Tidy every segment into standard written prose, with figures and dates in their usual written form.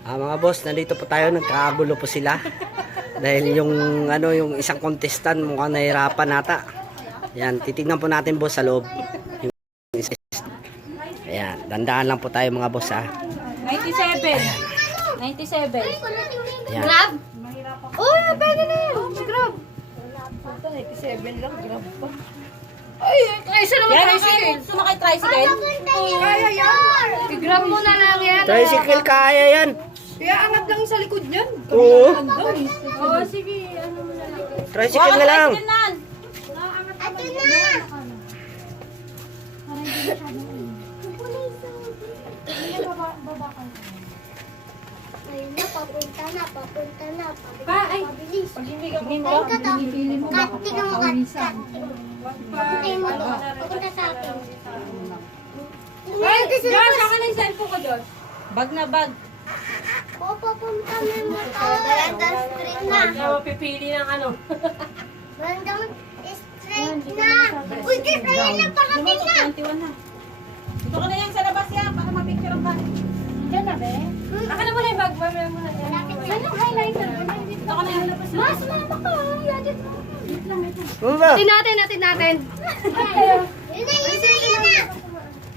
Mga boss, nandito po tayo, nagkakagulo po sila. Dahil yung isang contestant mukhang nahirapan nata. Yan, titignan po natin boss sa loob. Ayan, dandaan lang po tayo mga boss ha. 97. 97. Ayan. Grab? Oh, pwede na yun. Grab. 97 lang, grab pa. Ay, isa naman tricycle. Sumakay tricycle? Kaya yan. I-grab mo na lang yan. Tricycle kaya yan. Kaya angat lang sa likod niyan. Oo. Oo, sige. Ano mo na lang. Tricycle na lang. Ate na! Ayun na, papunta na. Pa, ay. Pabilis. Pag hindi ka Ayun ka to. Tingnan mo, kat. Tingnan mo to. Papunta sa akin. Ay, Josh, saka na yung cellphone ko, Josh. Bag na bag. Oo, papunta na mo to. Barangay street na. Kaya mapipili ng ano. Barangay street na. Uy, Diyos, ayun na, parating na. 21 na. Dito ka na yan sa labas yan, para mapicture ang bag. Diyan na, be? Aka na muna yung bag, mamaya mo na yan. Yan yung highlighter. Dito ka na yung labas. Mas, mama ka. Yadit mo. Wait lang, wait lang. Ano ba? Yun Natin. na.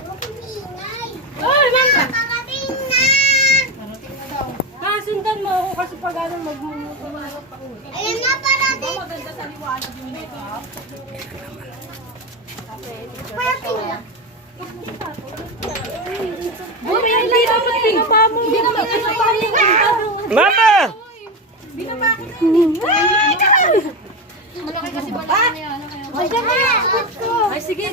Huwag kang iingay. Ay, mama. Parating na. Sundan mo ako kasi pag ano magmumuto na ako pa uwi. Ayun na, parating. Maganda sa liwanag yung makeup. Parating na. Buri, hindi naman pinaba mo. Hindi naman pinaba mo. Mama! Binaba ko na. Malaki kasi malaki na yan. Ay, dyan na. Ay, sige.